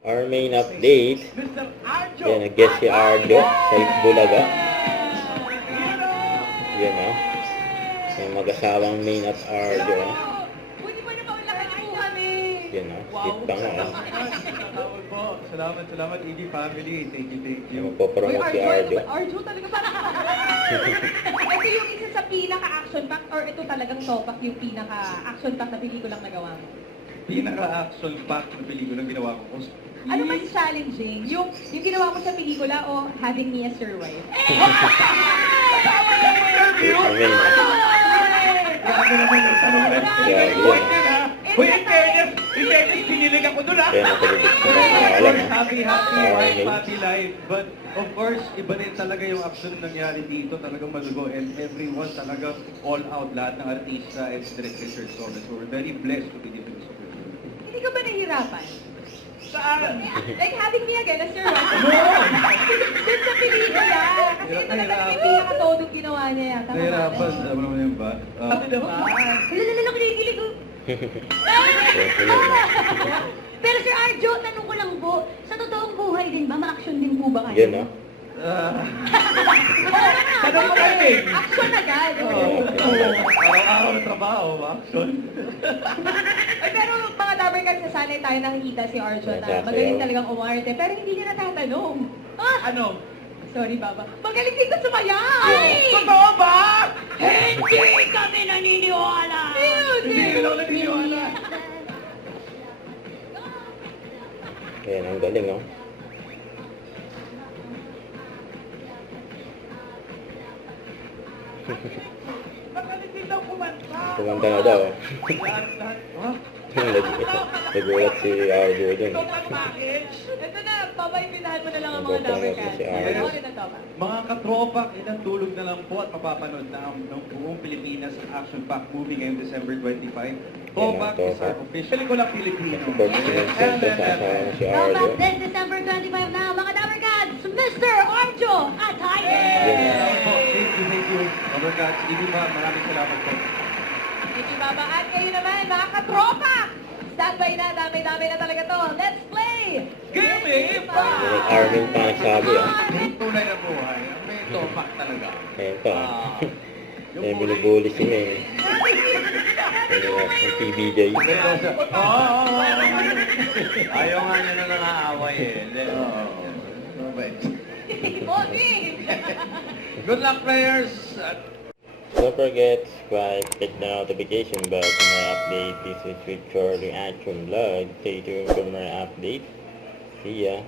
Our main update. Yan, nag-guest si Arjo sa Bulaga. Yan o. Yung mag-asawang main at Arjo. Yan o. Sit bang o. Salamat, ED family. Thank you. Magpo-promote si Arjo. Arjo talaga parang ito yung isa sa pinaka-action pack or ito talagang topak yung pinaka-action pack na pelikulang nagawa mo? Pinaka-action pack na pelikulang ginawa ko. Ano mas challenging? Yung ginawa mo sa pelikula o having me as your wife? Amen. Grabe naman ang tanong na. Uy, in fairness, kinilig ako doon Kaya natulibig sa mga alam. Happy wife, happy life. But of course, iba rin talaga yung action na nangyari dito. Talagang malugo. And everyone talaga all out. Lahat ng artista and directors. So we're very blessed to be given this opportunity. Hindi ka ba nahihirapan? Saan? Like having me again as your wife? No! Dun sa pelikula. Kasi ito na talaga yung pinaka-todong ginawa niya yan. Tama ba? Nahirapan. Alam mo naman yun ba? Ano naman? Lalala, kinikilig ko. Pero Sir Arjo, tanong ko lang po, sa totoong buhay din ba, ma-action din po ba kayo? Yan o. Tanong mo kayo eh. Action agad. Araw-araw na trabaho, action. Ay, pero mga Dabber Cats, nasanay tayo nakikita si Arjo na magaling talagang umarte, pero hindi niya natatanong. Ano? Sorry, Baba. Magaling din ka sumayaw! Yeah. Totoo ba? Hindi kami naniniwala! Hindi lang naniniwala. Yan, ang galing o. Magaling din daw kumanta. Kumanta na daw. Lahat. Ha? Nagulat si Arjo dun. Ito ang package. Ito na, Baba, imbitahan mo na lang ang mga Dabber Cats. Si Arjo. Ano na to, ba? Mga katropa, ilang tulog na lang po at mapapanood na ng buong Pilipinas ang Action Pack movie ngayong December 25. Topak is our official pelikulang Pilipino. Support si Vincent sa asawa mo si Come Arjo. back this December 25 na, mga Dabber Cats, Mr. Arjo at Heidi! Thank you. Robert Cats, hindi ba? Maraming salamat po. Thank you, Baba. At kayo naman, mga katropa! Standby na, dami-dami na talaga to. Let's play! Game pa! Yung Armin pa nagsabi o. Yung tunay na buhay, may topak talaga. Ayan pa. May binubuli si May. Yung PBJ. Ayaw nga niya na nangaaway eh. Bobby! Good luck, players! Don't forget to subscribe, click the notification bell for more updates. This is with Short Reaction Vlog. Stay tuned for more updates. See ya!